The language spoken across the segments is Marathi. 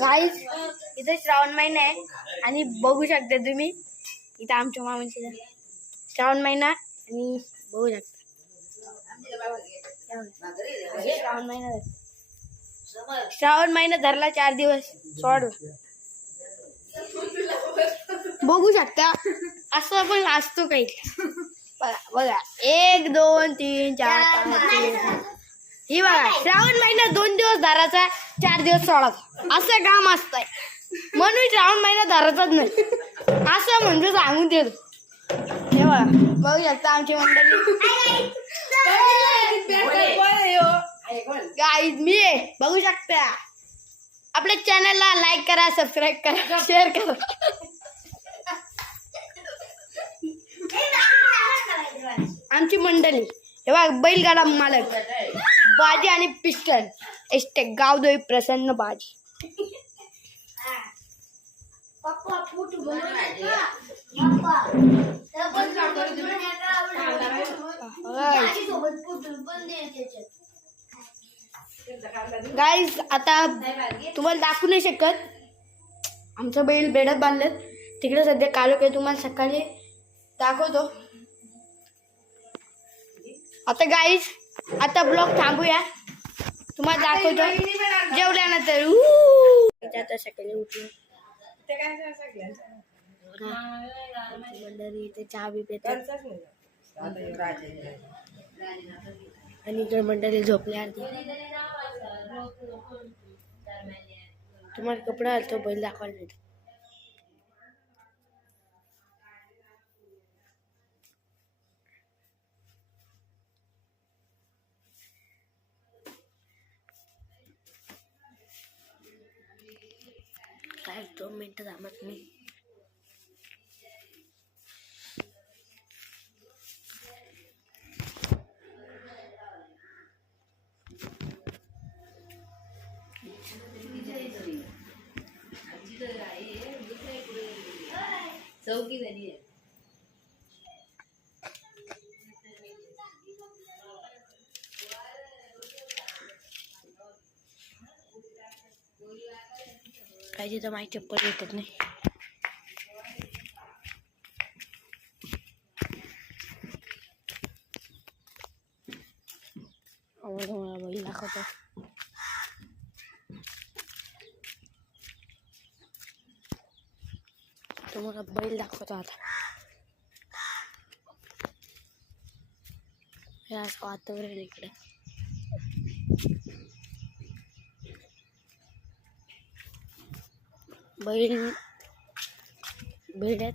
गाईज इथे श्रावण महिना आहे आणि बघू शकता तुम्ही इथं आमच्या मामाची श्रावण महिना आणि बघू शकता श्रावण महिना धरला 4 दिवस सोडला बघू शकता असं पण असतो काही बघा 1 2 3 4 5 ही बघा श्रावण महिना 2 दिवस धराचा 4 दिवस सोडायचा असं काम असतंय म्हणून श्रावण महिना धराचाच नाही असं म्हणजे सांगून देतो हे बघा बघू शकता आमची मंडळी गाईज मी बघू शकता आपल्या चॅनलला लाईक करा सबस्क्राईब करा शेअर करा आमची मंडळी हे बघ बैलगाडा मालक बाजी आणि पिस्टन एस्टे गावदोई प्रसन्न बाजी गाईज आता तुम्हाला दाखवू नाही शकत आमचं बैल बेड्यात बांधलं तिकडे सध्या कालो काही तुम्हाला सकाळी दाखवतो आता गाईज आता ब्लॉग थांबूया तुम्हाला दाखवतो जेवल्यानंतर आता सकाळी उठून मंडळी इथे चहा बी पितात आणि इकडे मंडळी झोपल्या आधी तुम्हाला कपडा आलतो बैल दाखवायला देतो काय 2 मिनिटं थांबत नाही चौकी झाली आहे काय तिथं माझी चप्पल येतच नाही मला बैल दाखवतो तुम्हाला बैल दाखवतो आता हे असं वातावरण इकडे बैल बेड्यात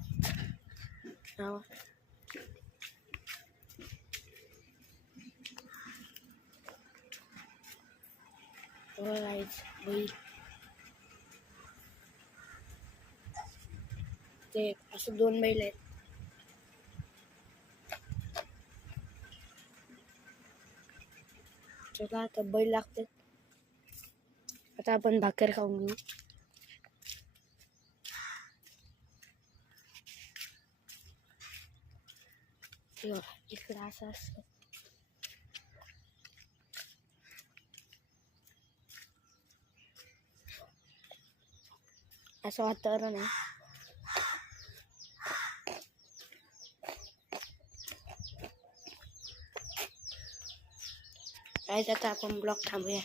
बैल ते असं 2 बैल आहेत चला आता बैल लागते आता आपण भाकर खाऊन घेऊ इकडं असं असतं असं वातावरण आहे काय आता आपण ब्लॉग थांबूया